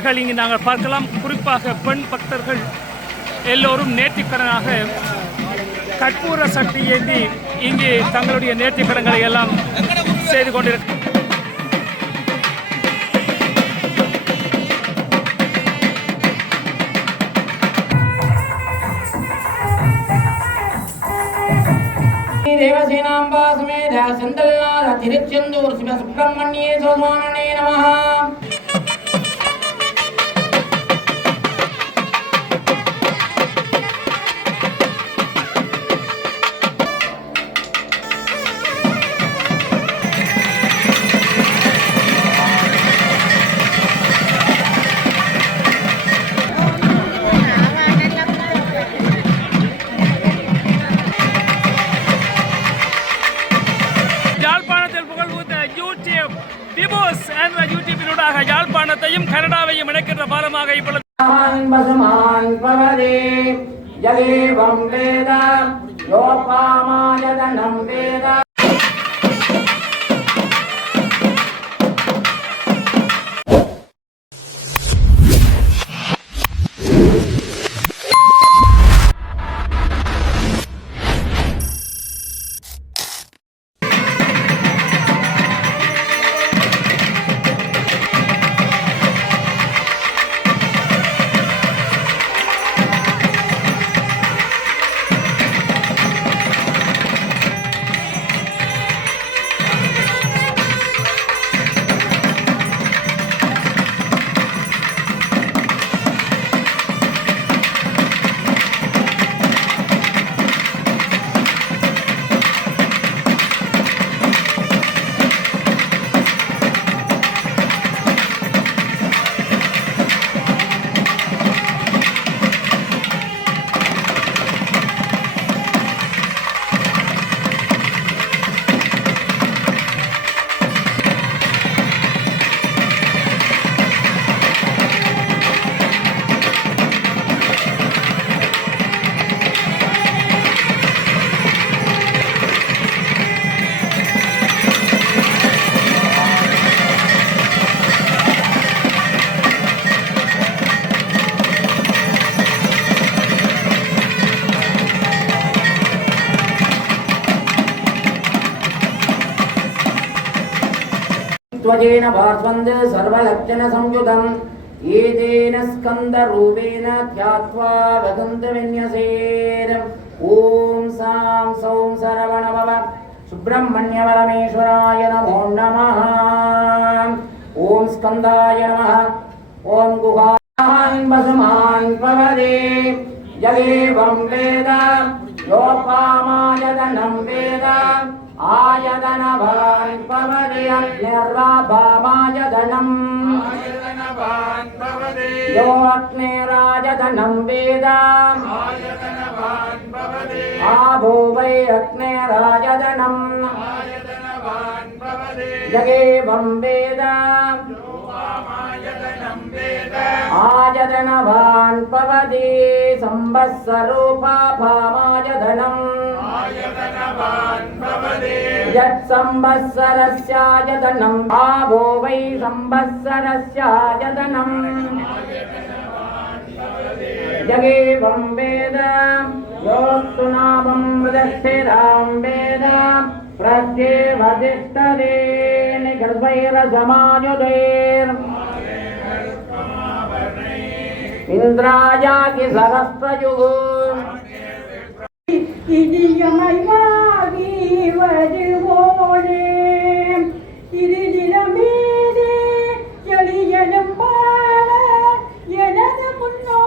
பக்தர்கள் இங்கு நாங்கள் பார்க்கலாம். குறிப்பாக பெண் பக்தர்கள் எல்லோரும் நேர்த்திக்கடனாக கற்பூர சட்டி ஏந்தி இங்கு தங்களுடைய நேர்த்திக்கடன்களை எல்லாம் செய்து கொண்டிருக்கிறார்கள். தேவசேனாம்பா சமேத செந்தல்நாத திருச்செந்தூர் சிவ சுப்பிரமணியே சோமானே நமஹ. யாழ்ப்பாணத்தையும் கனடாவையும் இணைக்கின்ற பாலமாக இப்பொழுது त्वजेन भास्वन्दे सर्वलक्षण संयुतम् एतेन स्कन्दरूपेण ध्यात्वा वदन्तविन्यसेन ॐ सां सौं सरवणभव सुब्रह्मण्य परमेश्वराय नमो नमः। ॐ स्कन्दाय नमः। ॐ गुहान् वसमान् पवदे यदेवं वेद योपामायतनं वेद आयतनवान् पवदे अग्निर्वाभामायतनम् यो अग्निरायतनं वेद आभो वै अग्निरायतनम् यगेवं वेद आयतनवान् पवदे संवत्सरोपाभामायतनम् यत्संवत्सरस्यायतनं भावो वै संवत्सरस्यायतनम् यगेवं वेद योऽस्तु नामं वदस्थिरां वेद प्रत्येवतिष्ठते निगर्भैरसमायुधैर् इन्द्रायागि सहस्रयुः இடியமை வாகி வருவோனே இருநிலமேதே எளியலும் பாட எனது முன்னோ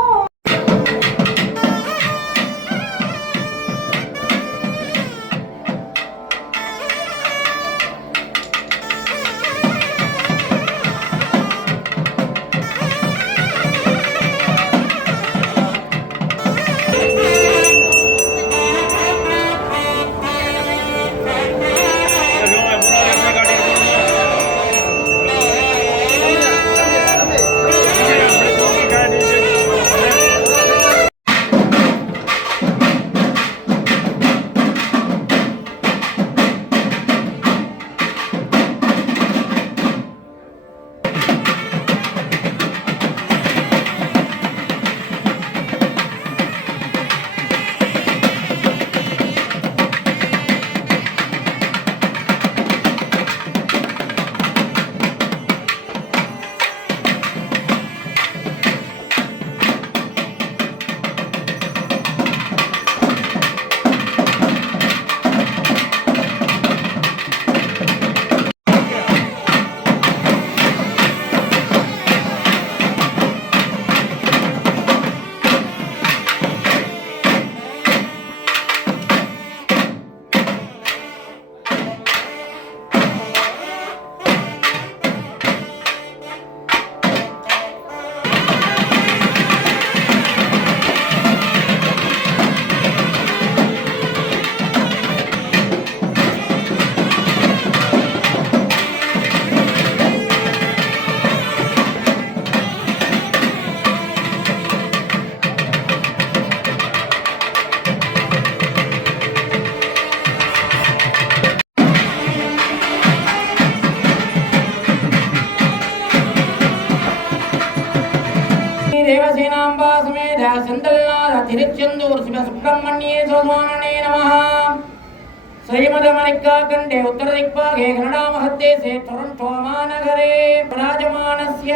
श्रीमदमरिका खण्डे उत्तरदिक्पागे कन्नडामहद्देशे टोरन्टो महानगरे विराजमानस्य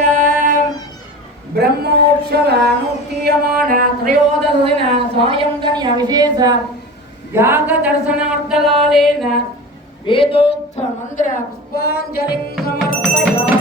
ब्रह्मोत्सवानुष्ठीयमान त्रयोदशदिन सायंगण्य विशेष यागदर्शनार्थकालेन वेदोक्त मन्त्र पुष्पाञ्जलिं समर्पयामि।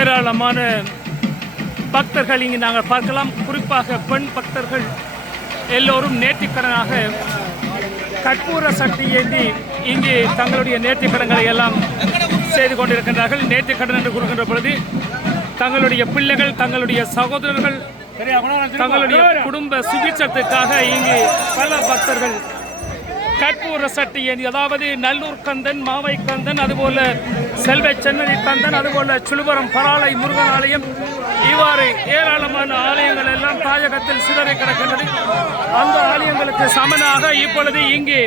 ஏராளமான பக்தர்கள் இங்கு நாங்கள் பார்க்கலாம். குறிப்பாக பெண் பக்தர்கள் எல்லோரும் நேர்த்திக்கடனாக கற்பூர சட்டி ஏந்தி இங்கு தங்களுடைய நேர்த்திக்கடன்களை எல்லாம் செய்து கொண்டிருக்கின்றார்கள். நேர்த்திக்கடன் என்று கூறுகின்ற பொழுது தங்களுடைய பிள்ளைகள், தங்களுடைய சகோதரர்கள், தங்களுடைய குடும்ப சுபிட்சத்துக்காக இங்கு பல பக்தர்கள் கற்பூர சட்டி ஏந்தி, அதாவது நல்லூர் கந்தன், மாவை கந்தன், அதுபோல செல்வ சென்னதி கந்தன், அதுபோல சுழுபுரம் பராளை முருகன் ஆலயம், இவ்வாறு ஏராளமான ஆலயங்கள் எல்லாம் தாயகத்தில் சிதறி கிடக்கின்றது. அந்த ஆலயங்களுக்கு சமனாக இப்பொழுது இங்கே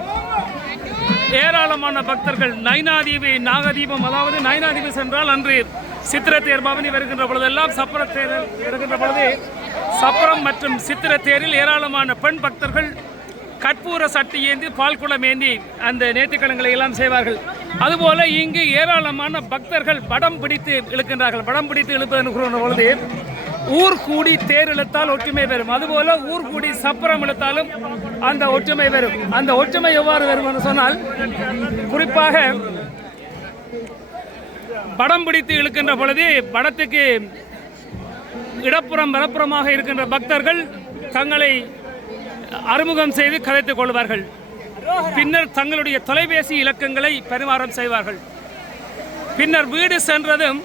ஏராளமான பக்தர்கள் நைனாதீபி நாகதீபம், அதாவது நைனாதீபி சென்றால் அன்று சித்திர தேர் பவனி வருகின்ற பொழுதெல்லாம் சப்பர தேர் வருகின்ற பொழுது சப்பரம் மற்றும் சித்திர தேரில் ஏராளமான பெண் பக்தர்கள் கற்பூர சட்டி ஏந்தி பால்குளம் ஏந்தி அந்த நேர்த்திக்கடன்களை எல்லாம் செய்வார்கள். அதுபோல இங்கு ஏராளமான பக்தர்கள் படம் பிடித்து இழுக்கின்றார்கள். படம் பிடித்து இழுப்பதன் கூறுகின்ற பொழுது ஊர் கூடி தேர் இழுத்தால் ஒற்றுமை வரும், அதுபோல ஊர் கூடி சப்பரம் இழுத்தாலும் அந்த ஒற்றுமை வரும். அந்த ஒற்றுமை எவ்வாறு வரும் என்று சொன்னால், குறிப்பாக படம் பிடித்து இழுக்கின்ற பொழுது படத்துக்கு இடப்புறம் வலப்புறமாக இருக்கின்ற பக்தர்கள் தங்களை அறிமுகம் செய்து கதைத்துக் கொள்வார்கள். பின்னர் தங்களுடைய தொலைபேசி இலக்கங்களை பரிமாறம் செய்வார்கள். பின்னர் வீடு சென்றதும்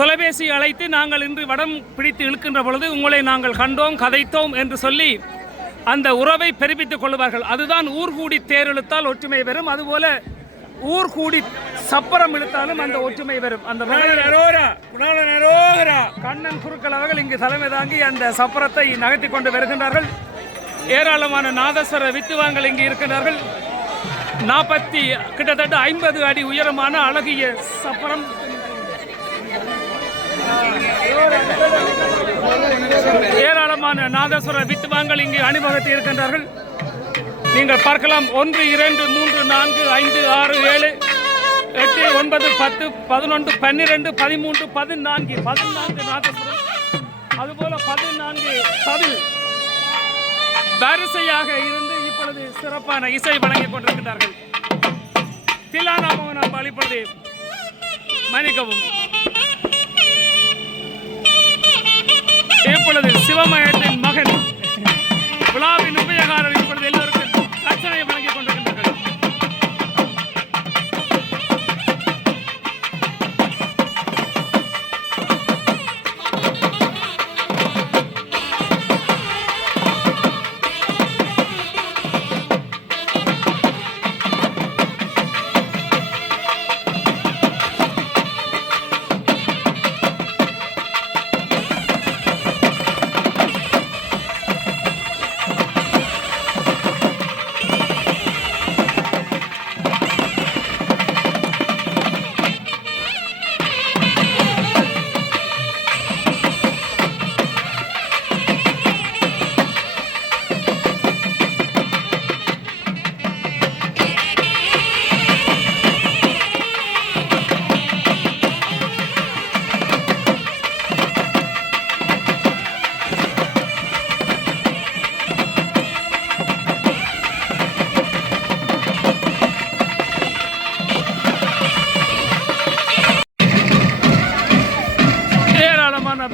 தொலைபேசி அழைத்து நாங்கள் இன்று வடம் பிடித்து இழுக்கின்ற பொழுது உங்களை நாங்கள் கண்டோம், கதைத்தோம் என்று சொல்லி அந்த உறவை பெருப்பித்துக் கொள்வார்கள். அதுதான் ஊர்கூடி தேர் இழுத்தால் ஒற்றுமை வரும், அதுபோல ஊர்கூடி சப்பரம் இழுத்தாலும் அந்த ஒற்றுமை வரும். அந்த கண்ணன் குருக்கள் அவர்கள் இங்கு தலைமை தாங்கி அந்த சப்பரத்தை நகர்த்தி கொண்டு வருகின்றார்கள். ஏராளமான நாதஸ்வர வித்துவான்கள் இங்கு இருக்கின்றார்கள். கிட்டத்தட்ட 50 அடி உயரமான அழகிய சப்பரம் ஏராளமான நாதஸ்வர வித்துவான்கள் இங்கு அணிவகுத்து இருக்கின்றார்கள். நீங்கள் பார்க்கலாம் 1 2 3 4 5 6 7 8 9 10 11 12 13 14 நாதஸ்வரம், அதுபோல 14 தவில் வரிசையாக இருந்து இப்பொழுது சிறப்பான இசை வழங்கிக் கொண்டிருக்கிறார்கள். திலானா மோகன் அம்பாள் இப்பொழுது மன்னிக்கவும், இப்பொழுது சிவமயத்தின் மகன் விழாவின் உபயகாரர் இப்பொழுது எல்லோருக்கும் அர்ச்சனை வழங்கிக் கொண்டிருக்கின்றார்கள்.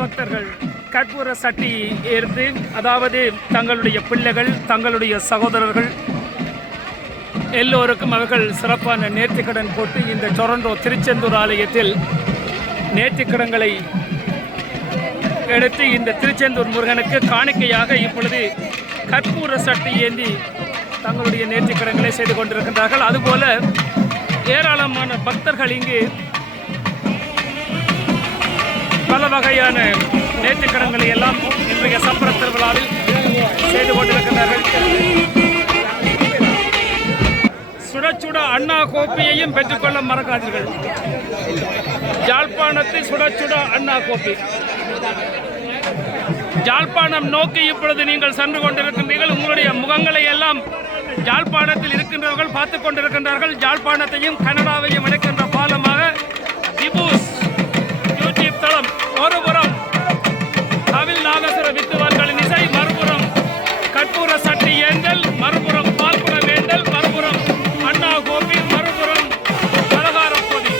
பக்தர்கள் கற்பூர சட்டி ஏற்று, அதாவது தங்களுடைய பிள்ளைகள், தங்களுடைய சகோதரர்கள் எல்லோருக்கும் அவர்கள் சிறப்பான நேர்த்திக்கடன் போட்டு இந்த டொரண்டோ திருச்செந்தூர் ஆலயத்தில் நேர்த்திக்கடன்களை எடுத்து இந்த திருச்செந்தூர் முருகனுக்கு காணிக்கையாக இப்பொழுது கற்பூர சட்டி ஏந்தி தங்களுடைய நேர்த்திக்கடன்களை செய்து கொண்டிருக்கின்றார்கள். அதுபோல ஏராளமான பக்தர்கள் இங்கு பல வகையான நேர்த்திக்கடன்களை எல்லாம் இன்றைய சப்பர திருவிழாவில் செய்து கொண்டிருக்கிறார்கள். சுட சுட அண்ணா கோப்பையையும் பெற்றுக்கொள்ள மறக்காதீர்கள். யாழ்ப்பாணத்தில் சுட சுட அண்ணா கோப்பை. யாழ்ப்பாணம் நோக்கி இப்பொழுது நீங்கள் சென்று கொண்டிருக்கின்றீர்கள். உங்களுடைய முகங்களை எல்லாம் யாழ்ப்பாணத்தில் இருக்கின்றவர்கள் பார்த்து கொண்டிருக்கின்றார்கள். யாழ்ப்பாணத்தையும் கனடாவையும் இணைக்கின்ற பாலமாக டிபூஸ் யூடியூப் தளம் ஒருபுறம் தவில் நாதஸ்வர வித்துவான்களின் இசை, மறுபுறம் கற்பூர சட்டி ஏந்தல், மறுபுறம் பால்குடம் வேண்டல், மறுபுறம் அண்ணா கோபி, மறுபுறம் பலகாரம் பொதி.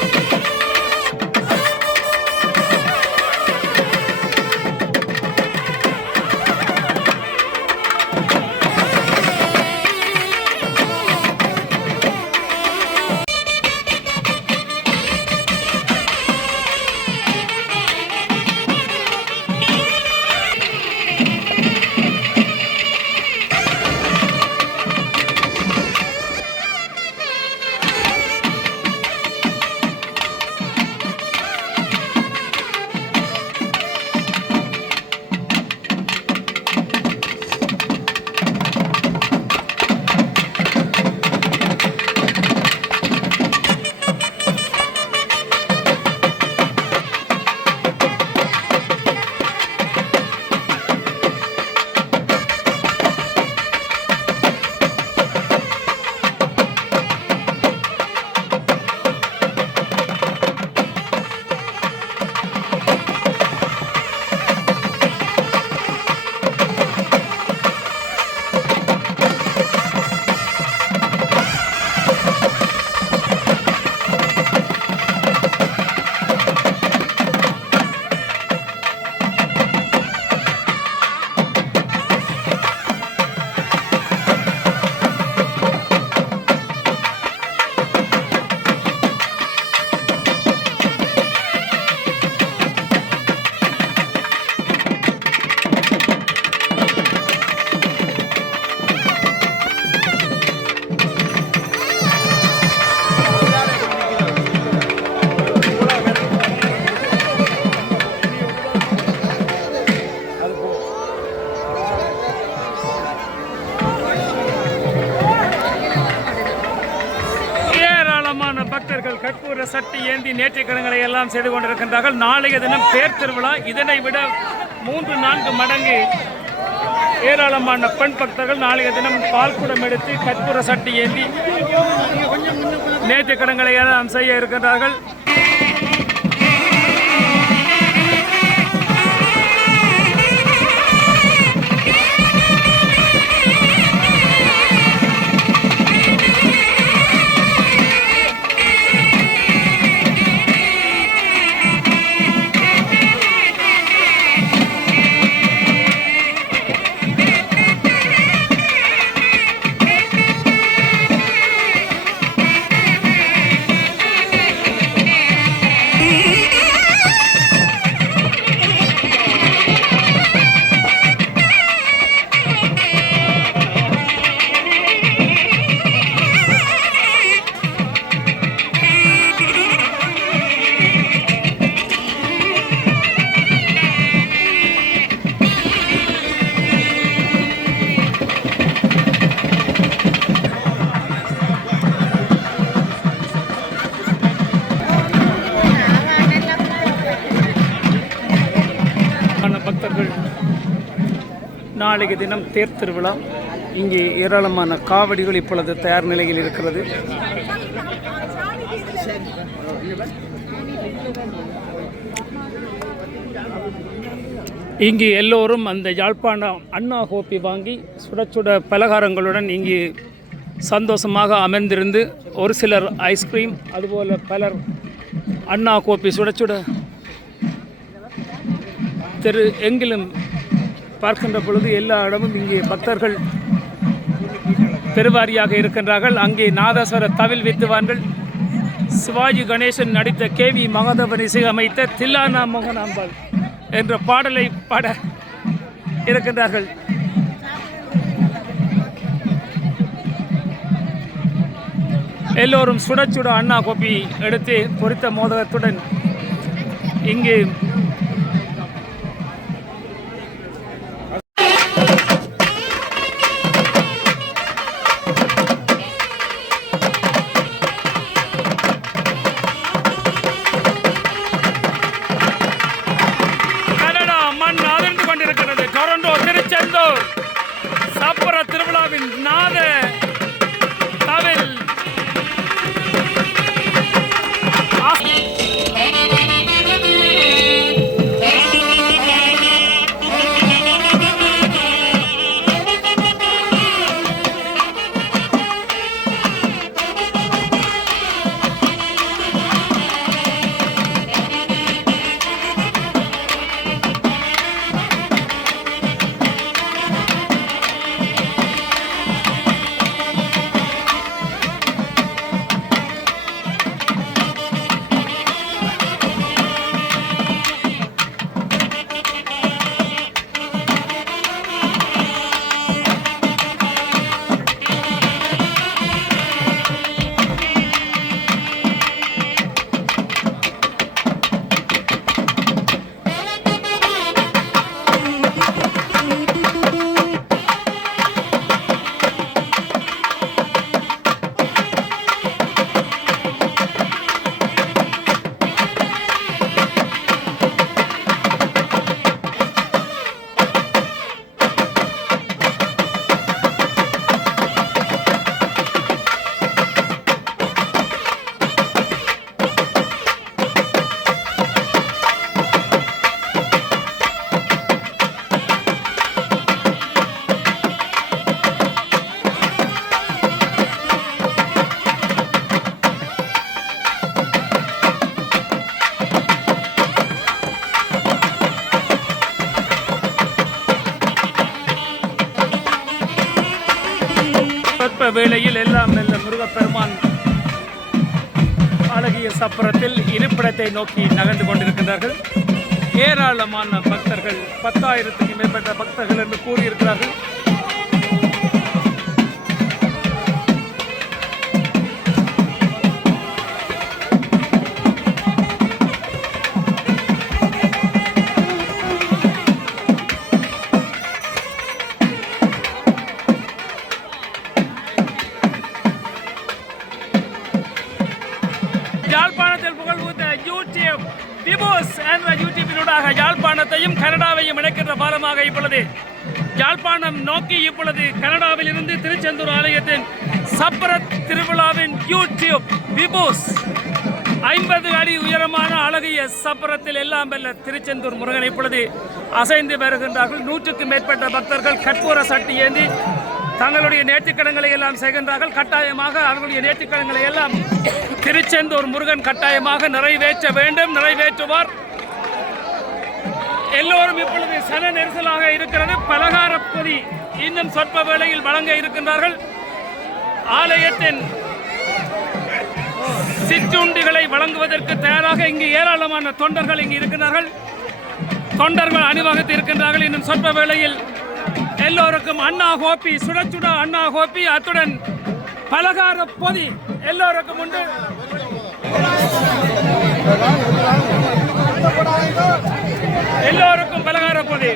ஏராளமான பக்தர்கள் கற்பூர சட்டி ஏந்தி நேர்த்திக்கடன்களை எல்லாம் செய்து கொண்டிருக்கின்றார்கள். நாளைய தினம் தேர் திருவிழா. இதனை விட 3-4 மடங்கு ஏராளமான பெண் பக்தர்கள் நாளைய தினம் பால்குடம் எடுத்து கற்பூர சட்டி ஏந்தி நேர்த்திக்கடன்களை எல்லாம் செய்ய இருக்கின்றார்கள். பக்தர்கள் நாளைய தினம் தேர் திருவிழா. இங்கே ஏராளமான காவடிகள் இப்பொழுது தயார் நிலையில் இருக்கிறது. இங்கு எல்லோரும் அந்த யாழ்ப்பாணம் அண்ணா கோப்பி வாங்கி சுட சுட பலகாரங்களுடன் இங்கு சந்தோஷமாக அமர்ந்திருந்து ஒரு சிலர் ஐஸ்கிரீம், அதுபோல் பலர் அண்ணா கோப்பி சுட சுட தெரு எங்கிலும் பார்க்கின்ற பொழுது எல்லா இடமும் இங்கே பக்தர்கள் பெருவாரியாக இருக்கின்றார்கள். அங்கே நாதஸ்வர தவில் வித்துவான்கள் சிவாஜி கணேசன் நடித்த KV மகாதேவன் இசையமைத்த தில்லானா மோகனாம்பாள் என்ற பாடலை பாட இருக்கின்றார்கள். எல்லோரும் சுட சுட அண்ணா கோப்பி எடுத்து பொரித்த மோதகத்துடன் இங்கே சப்பர திருவிழாவின் நாத தவில் வேளையில் எல்லாம் நல்ல முருகப்பெருமான் அழகிய சப்பரத்தில் இருப்பிடத்தை நோக்கி நகர்ந்து கொண்டிருக்கின்றார்கள். ஏராளமான பக்தர்கள், 10,000க்கும் மேற்பட்ட பக்தர்கள் என்று கூறியிருக்கிறார்கள். யாழ்ப்பாணத்தில் புகழ்பூத்த யூடியூப் விபோஸ் என்ற யூடியூபினூடாக யாழ்ப்பாணத்தையும் கனடாவையும் இணைக்கின்ற பாலமாக இப்பொழுது யாழ்ப்பாணம் நோக்கி இப்பொழுது கனடாவில் இருந்து திருச்செந்தூர் ஆலயத்தின் சப்பர திருவிழாவின் யூடியூப் விபோஸ் 50 அடி உயரமான அழகிய சப்பரத்தில் எல்லாம் வெல்ல திருச்செந்தூர் முருகன் இப்பொழுது அசைந்து வருகின்றார்கள். 100க்கும் மேற்பட்ட பக்தர்கள் கற்பூர சட்டி ஏந்தி தங்களுடைய நேர்த்திக்கடன்களை எல்லாம் செய்கின்றார்கள். கட்டாயமாக அவர்களுடைய நேர்த்திக்கடன்களை எல்லாம் திருச்செந்தூர் முருகன் கட்டாயமாக நிறைவேற்ற வேண்டும், நிறைவேற்றுவார். எல்லோரும் இப்பொழுது சன நெரிசலாக இருக்கிறது. பலகார பொதி இன்னும் சொற்ப வேளையில் வழங்க இருக்கின்றார்கள். ஆலயத்தின் சிற்றுண்டிகளை வழங்குவதற்கு தயாராக இங்கு ஏராளமான தொண்டர்கள் இங்கு இருக்கின்றார்கள். தொண்டர்கள் அணிவகுத்து இருக்கின்றார்கள். இன்னும் சொற்ப வேளையில் எல்லோருக்கும் அண்ணா கோப்பி, சுட சுட அண்ணா கோப்பி, அத்துடன் பலகார பொதி எல்லோருக்கும் உண்டு. எல்லோருக்கும் பலகார பொதி.